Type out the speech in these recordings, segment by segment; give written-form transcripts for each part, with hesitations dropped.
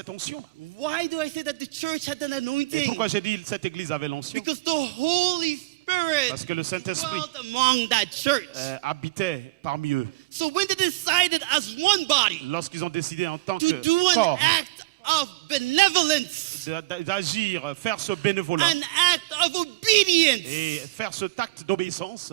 cette onction. Why do I say that the church had an Et anointing? pourquoi j'ai dit cette église avait l'onction? Because the Holy Spirit Parce que le Saint-Esprit dwelt among that church. habitait parmi eux. So when they decided as one body Lorsqu'ils ont décidé en tant to que do an corps act of benevolence, d'agir, faire ce bénévolat an act of obedience, et faire ce acte d'obéissance,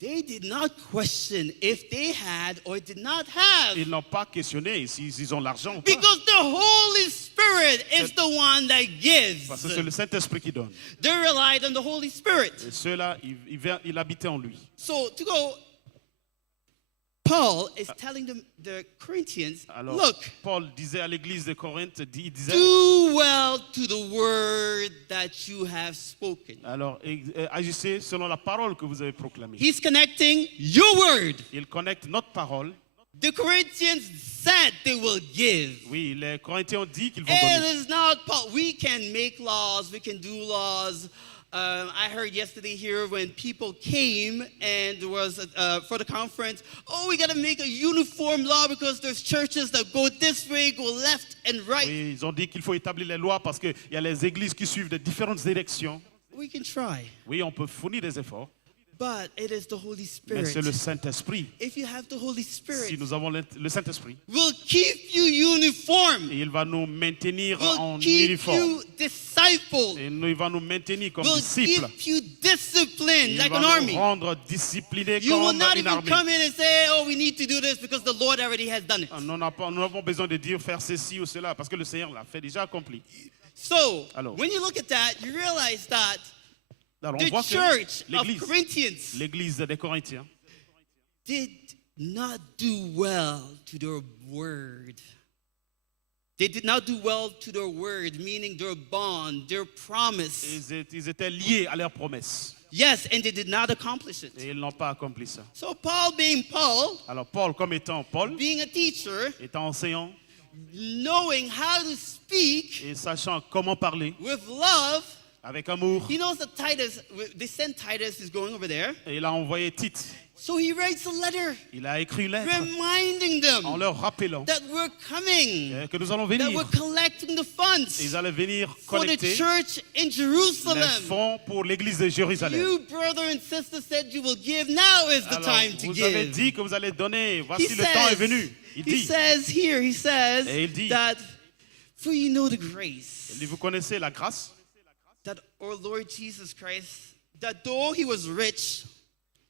they did not question if they had or did not have. ils n'ont pas questionné s'ils ont l'argent ou pas. Because the Holy Spirit is the one that gives. Parce que c'est le Saint-Esprit qui donne. They relied on the Holy Spirit. Et ceux-là, il habitait en lui. So to go, Paul is telling the Corinthians, Alors, look, Paul disait à l'église de Corinthe, il disait, do well to the word that you have spoken. alors agissez selon la parole que vous avez proclamée. He's connecting your word. Il connecte notre parole. The Corinthians said they will give. Oui, les Corinthiens ont dit qu'ils vont It donner. is not, Paul. We can make laws, we can do laws. I heard yesterday here when people came and there was for the conference, oh, we got to make a uniform law because there's churches that go this way, go left and right. Oui, ils ont dit qu'il faut établir les lois parce qu'il y a les églises qui suivent de différentes directions. We can try, Oui, on peut fournir des efforts, but it is the Holy mais Spirit. c'est le Saint-Esprit. If you have the Holy Spirit, Si nous avons le Saint-Esprit, will keep you uniform, et il va nous maintenir will en keep uniforme. you discipled, Et il va nous maintenir comme will disciples. keep you disciplined Il like va an nous army. rendre disciplinés You will comme not une even armée. come in and say, oh, we need to do this because the Lord already has done it. Nous avons besoin de dire faire ceci ou cela parce que le Seigneur l'a fait déjà accompli. So, Alors. when you look at that, you realize that Alors on the voit que church of l'église, Corinthians l'église des Corinthiens, did not do well to their word. They did not do well to their word, meaning their bond, their promise. ils étaient liés à leurs promesses Yes, and they did not accomplish it. et ils n'ont pas accompli ça. So Paul being Paul, Alors Paul, comme étant Paul, being a teacher, étant enseignant knowing how to speak et sachant comment parler with love, avec amour, he knows that Titus, they sent Titus, is going over there. et il a envoyé Tite. So he writes a letter Il a écrit une lettre reminding en them leur rappelant that we're coming, que nous allons that venir. we're collecting the funds Ils allaient venir for the collecter church in les Jerusalem. fonds pour l'église de Jérusalem. You, brother and sister, said you will give. Now is the Alors, time to vous avez give. dit que vous allez donner. He Voici le temps est venu. Il he dit, says here, he says Et il dit, that for you know the grace il dit, vous connaissez la grâce that our Lord Jesus Christ, that though he was rich,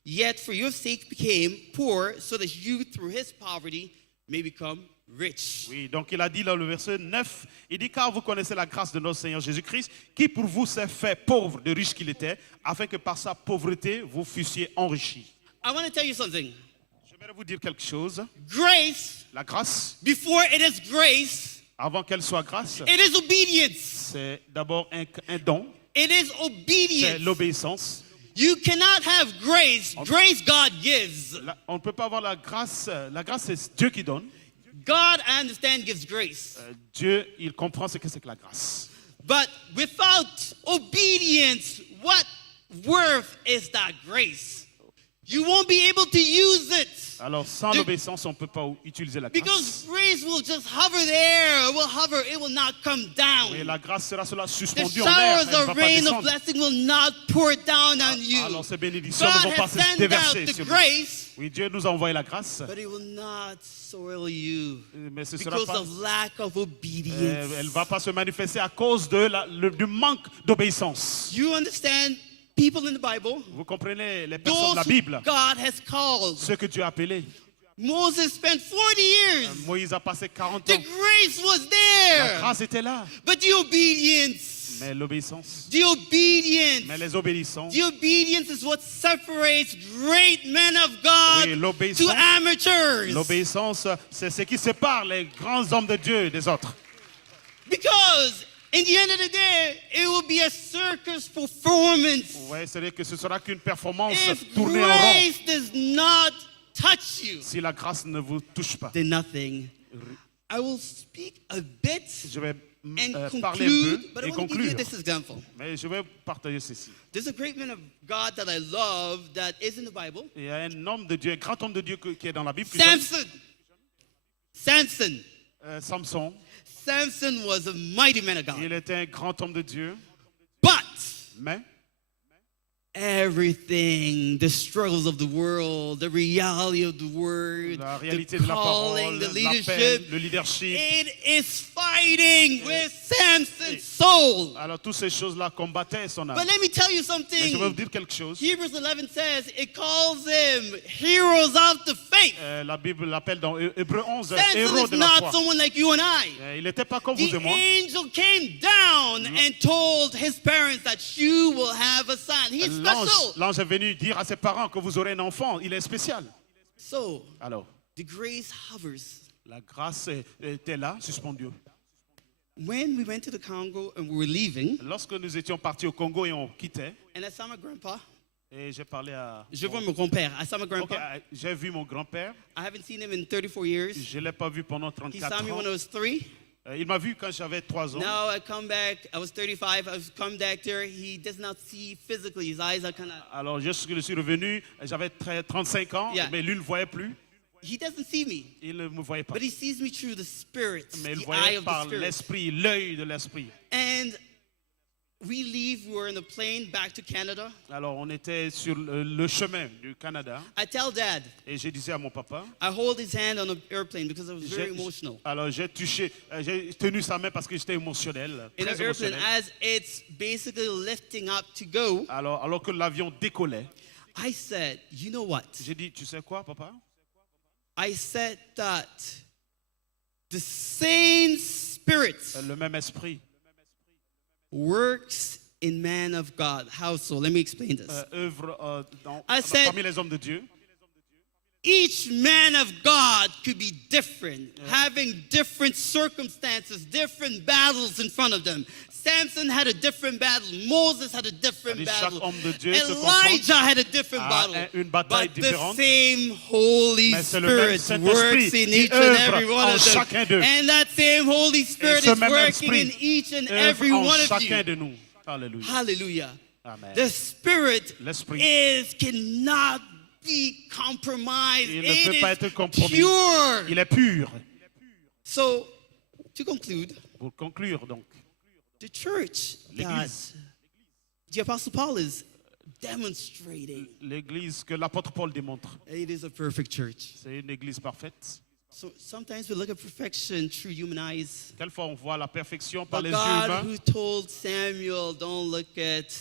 yet for your sake became poor, so that you through his poverty may become rich. Oui, donc il a dit dans le verset 9, il dit car vous connaissez la grâce de notre Seigneur Jésus-Christ, qui pour vous s'est fait pauvre de riche qu'il était, afin que par sa pauvreté vous fussiez enrichis. I want to tell you something. Je vais vous dire quelque chose. Grace, La grâce, before it is grace, avant qu'elle soit grâce, it is obedience. c'est d'abord un don, It is c'est obedience. l'obéissance. You cannot have grace. Grace God gives. On ne peut pas avoir la grâce c'est Dieu qui donne. God, I understand, gives grace. Dieu, il comprend ce que c'est que la grâce. But without obedience, what worth is that grace? You won't be able to use it. Alors, sans l'obéissance, on ne peut pas utiliser la Because grâce. grace will just hover there. It will hover. It will not come Et down. la grâce sera cela The suspendue en l'air. showers Elle ne of va pas rain of descendre. blessing will not pour down on you. Alors, ces bénédictions ne God vont pas has se sent out déverser the sur nous. grace, Oui, Dieu nous a envoyé la grâce, but it will not soil you mais ce sera because pas, of lack of obedience. elle ne va pas se manifester à cause du manque d'obéissance. You understand? People in the Bible, Vous comprenez les personnes de those la who Bible, God has called. ceux que Dieu a appelés. Moses spent 40 years. Moïse a passé 40 The ans. grace was La there, grâce était là, but the obedience, mais l'obéissance, the obedience, mais les obéissants, the obedience is what separates great men of God oui, to l'obéissance, amateurs. l'obéissance, c'est ce qui sépare les grands hommes de Dieu des autres. Because in the end of the day, it will be a circus performance. Ouais, c'est-à-dire que ce sera qu'une performance If tournée en rond. grace does not touch you, Si la grâce ne vous touche pas, then nothing. I will speak a bit je vais and parler un conclude, peu but I et want to give you conclure. this example. Mais je vais partager ceci. There's a great man of God that I love that is in the Bible. Il y a un homme de Dieu, un grand homme de Dieu qui est dans la Bible. Plus jeune. Samson. Samson. Samson was a mighty man of God. Il était un grand homme de Dieu, But mais everything, the struggles of the world, the reality of the word, la the réalité de la calling, parole, the l'appel, leadership, le leadership, it is fighting with Samson's soul. alors toutes ces choses-là combattaient son âme. But let me tell you Mais je vais vous something. dire quelque chose. Hebrews 11 says it calls them heroes of the faith. La Bible l'appelle dans Hébreux 11, Samson héros is de la not foi. someone like you and I. Il n'était pas comme vous The et moi. angel came down and told his parents that you will have a son. He's special. L'ange est venu dire à ses parents que vous aurez un enfant. Il est spécial. So Alors, the grace hovers. la grâce était là, suspendue. When we went to the Congo and we were leaving, Lorsque nous étions partis au Congo et on quittait, and I saw my grandpa. et j'ai parlé à... Je vois mon grand-père. I saw my Ok, grandpa. j'ai vu mon grand-père. I haven't seen him in 34 years. Je ne l'ai pas vu pendant He 34 saw me ans. when I was 3. Il m'a vu quand j'avais 3 ans. Now I come back. I was 35. I've come back there. He does not see physically. His eyes are kind of. Alors, je suis revenu, j'avais 35 ans, Yeah. mais lui ne le voyait plus. He doesn't see me, Il ne me voyait pas. but he sees me through the spirit, Mais il the eye voyait of the par spirit. l'esprit, l'œil de l'esprit. And we leave. We were in the plane back to Canada. Alors, on était sur le chemin du Canada. I tell Dad. Et je disais à mon papa, I hold his hand on the airplane because I was very emotional. alors j'ai tenu sa main parce que j'étais émotionnel, In très the airplane, émotionnel. as it's basically lifting up to go, Alors que l'avion décollait, I said, you know what? j'ai dit, tu sais quoi, papa? I said that the same spirit Le même esprit works in man of God. How so? Let me explain this. œuvre I said- parmi les hommes de Dieu. Each man of God could be different, having different circumstances, different battles in front of them. Samson had a different battle. Moses had a different C'est-à-dire, chaque battle. homme de Dieu se Elijah had a different à battle. une bataille But the différente. same Holy Mais c'est le même Spirit works Saint-Esprit in qui each and œuvre every one en of them. chacun d'eux. And that same Holy Spirit ce is même working in esprit each and œuvre every en one of chacun you. de nous. Alléluia. Hallelujah. Amen. The Spirit L'esprit, cannot be compromised. il ne peut pas It être is compromis. pure. Il est pur. So, to conclude, Pour conclure, donc, the church that L'église. the Apostle Paul is demonstrating, l'église que l'apôtre Paul démontre, it is a perfect church. c'est une église parfaite. So sometimes we look at perfection through human eyes. Quelquefois, on voit la perfection par But les yeux God, humains. who told Samuel, don't look at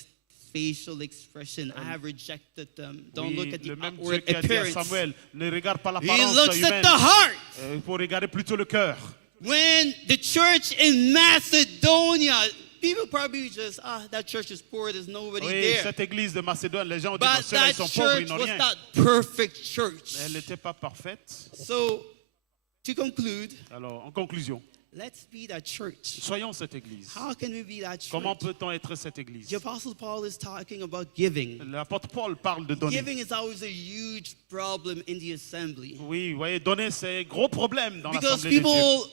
facial expression, I have rejected them. Don't Oui, look at the le même Dieu outward qui a dit à appearance. Samuel, ne regarde pas He l'apparence looks at humaine, the heart. il faut regarder plutôt le cœur. When the church in Macedonia, people probably just, that church is poor, there's nobody Oui, there. cette église de Macédoine, les gens ont dit, But ceux-là, that ils sont pauvres, ils church n'ont was rien. that perfect church. Elle n'était pas parfaite. So, to conclude, Alors, en conclusion, let's be that church. soyons cette église. How can we be that church? Comment peut-on être cette église? The Apostle Paul is talking about giving. L'apôtre Paul parle de donner. Giving is always a huge problem in the assembly. Oui, vous voyez, donner, c'est un gros problème dans Because l'Assemblée de Dieu. people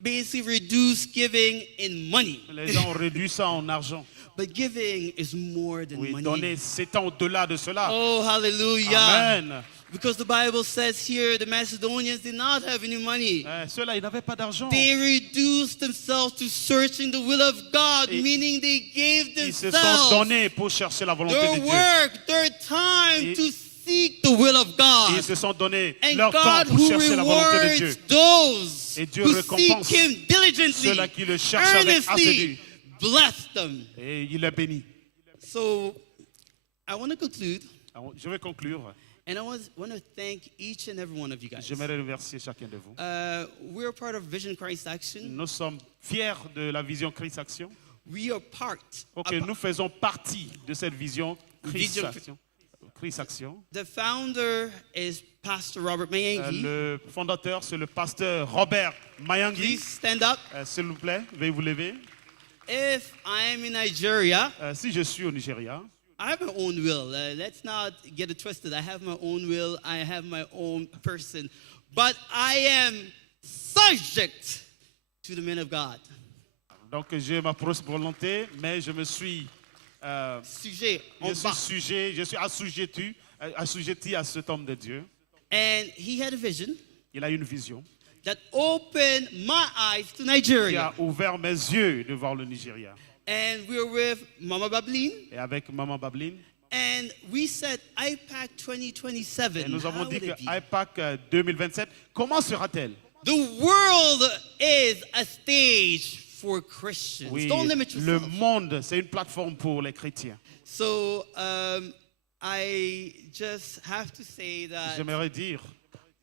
basically reduce giving in money. Les gens ont réduit ça en argent. But giving is more than Oui, money. donner, c'est au-delà de cela. Oh, hallelujah. Amen. Because the Bible says here the Macedonians did not have any money. Ceux-là, ils n'avaient pas d'argent. They reduced themselves to searching the will of God, Et- meaning they gave Ils se sont themselves, donnés pour chercher la volonté their de Dieu. work, their time Et- to seek the will of God. Ils se sont donné And leur temps God pour who chercher la volonté de Dieu. rewards those Et Dieu who récompense seek Him diligently, ceux-là qui le cherchent avec earnestly, assidu. bless them. Et il est béni. So, I want to conclude, Alors, je vais conclure. and I want to thank each and every one of you guys. J'aimerais remercier chacun de vous. We're part of Vision Christ Action. Nous sommes fiers de la vision Christ Action. We are part. Ok, a- nous faisons partie de cette vision Christ Vision- Action. Christ Action. The founder is Pastor Robert Mayangi. Le fondateur, c'est le pasteur Robert Mayangi. Please stand up. S'il vous plaît, veuillez vous lever. If I am in Nigeria, Si je suis au Nigeria, I have my own will. Let's not get it twisted. I have my own will. I have my own person. But I am subject to the men of God. donc j'ai ma propre volonté, mais je me suis, Sujet en je suis bas. sujet, je suis assujetti à cet homme de Dieu. And he had a vision Il a une vision that opened my eyes to qui Nigeria. a ouvert mes yeux de voir le Nigeria. And we're with Mama Babline. Et avec Maman Babline, And we said IPAC 2027. et nous avons how dit would que it be? IPAC 2027, comment sera-t-elle? The world is a stage for Christians. Oui, Don't limit le yourself. monde, c'est une plateforme pour les chrétiens. So I just have to say that J'aimerais dire,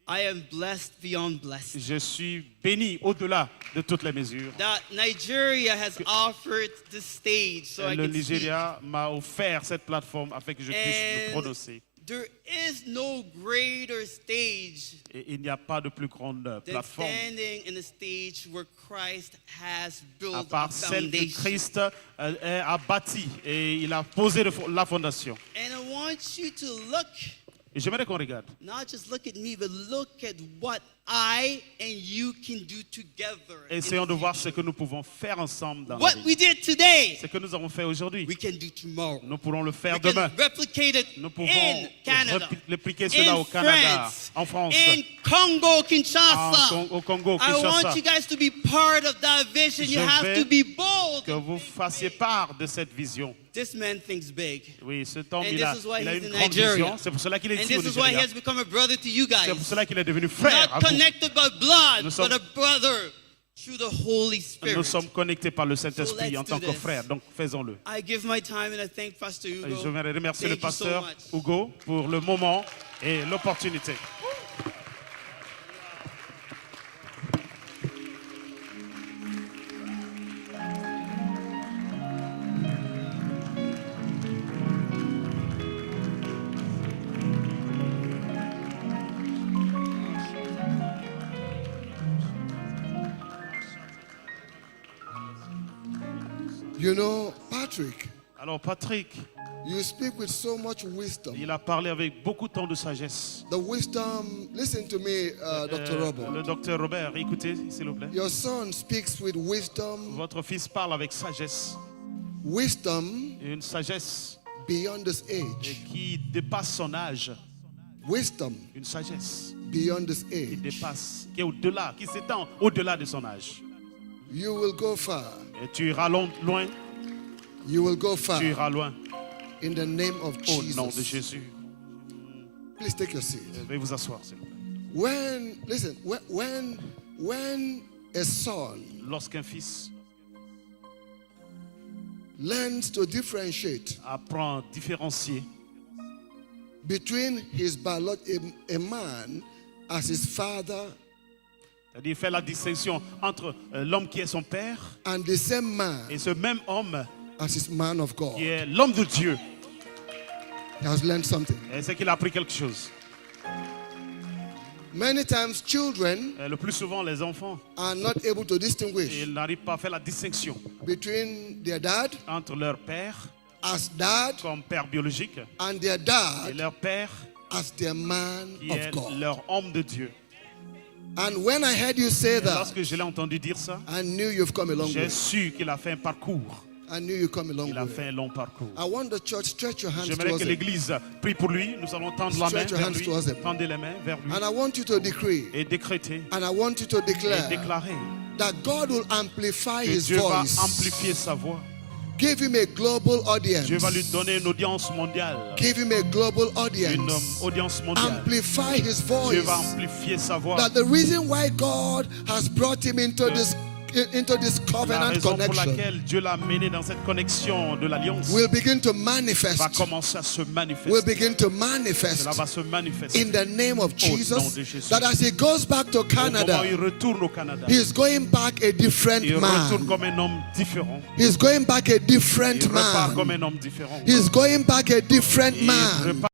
I am blessed beyond blessed. je suis béni au-delà de toutes les mesures. That Nigeria has offered the stage so I Le can speak. Nigeria m'a offert cette plateforme afin que je puisse me And prononcer. there is no greater stage Et il n'y a pas de plus grande than plateforme standing in a stage where Christ has à built a part celle que foundation. Christ a bâtie et il a posé la fondation. And I want you to look, Et j'aimerais qu'on regarde. not just look at me, but look at what I and you can do together. in Essayons the de voir ce future. que nous pouvons faire ensemble dans la What vie. we did today, Ce que nous avons fait aujourd'hui, we can do tomorrow. nous pourrons le faire We can demain. replicate it Nous pouvons in Canada, répliquer cela in au Canada, France, en France, in Congo, Kinshasa. au Congo, I want Kinshasa. you guys to be part of that vision. You Je have veux to be bold. Que vous fassiez part de cette vision. This man thinks big. Oui, cet homme, And il a, this is why il a he's une in grande Nigeria. vision. C'est pour cela qu'il est And ici au this is why he Nigeria. has become a brother to you C'est pour guys. cela qu'il est devenu frère à Not vous. connected by blood, Nous sommes- but a brother through the Holy Nous Spirit. sommes connectés par le Saint-Esprit So let's en tant do que this. frères, donc faisons-le. I give my time and I thank Pastor Je Hugo. voudrais remercier le Thank you so pasteur much. Hugo pour le moment et l'opportunité. You know, Patrick, Alors Patrick, you speak with so much wisdom. il a parlé avec beaucoup de temps de sagesse. The wisdom, listen to me, Dr. Le Robert. docteur Robert, écoutez s'il vous plaît. Your son speaks with wisdom, Votre fils parle avec sagesse, wisdom et une sagesse beyond this age. qui dépasse son âge, Wisdom une sagesse beyond this qui age. dépasse, qui est au-delà, qui s'étend au-delà de son âge. You will go far. Et tu iras loin, You will go far tu iras loin in the name of au nom de Jesus. Jésus. Please take your seat. Veuillez vous asseoir, s'il vous plaît. When, listen, when a son Lorsqu'un fils learns to differentiate apprend à différencier between a man as his father c'est-à-dire faire la distinction entre l'homme qui est son père and the same man et ce même homme as his man of God, qui est l'homme de Dieu. he has learned something. Et c'est qu'il a appris quelque chose. Many times children Le plus souvent, les enfants, are not able to distinguish ils n'arrivent pas à faire la distinction between their dad entre leur père as dad comme père biologique and their et dad leur père as their man qui of est God. leur homme de Dieu. And when I heard you say Et that, lorsque je l'ai entendu dire ça, I knew you've come a long j'ai way. su qu'il a fait un parcours. I knew you come a long Il a way. fait un long parcours. I want the church stretch your hands J'aimerais towards que him. l'Église prie pour lui. Nous allons tendre la main Stretch your vers hands lui. towards him. Tendez les mains vers lui And I want you to decree et décréter and I want you to et declare déclarer that God will amplify que his Dieu va voice. amplifier sa voix. Give him a global audience. Dieu va lui donner une audience mondiale. Give him a global Une audience. audience mondiale. Amplify his Dieu voice. va amplifier sa voix. That the reason why God has brought him into this La covenant raison pour connection laquelle Dieu l'a mené dans cette connexion de l'alliance will begin to va manifest. commencer à se Will manifester. begin to manifest Cela va se manifester. in the name of nom Jesus. de Jésus. That as he goes back to Au moment où Canada, il retourne au Canada, he's going back a different il retourne man. comme un homme différent. He's going back a Il different repart comme man. un homme différent. He's going back a different Il man. repart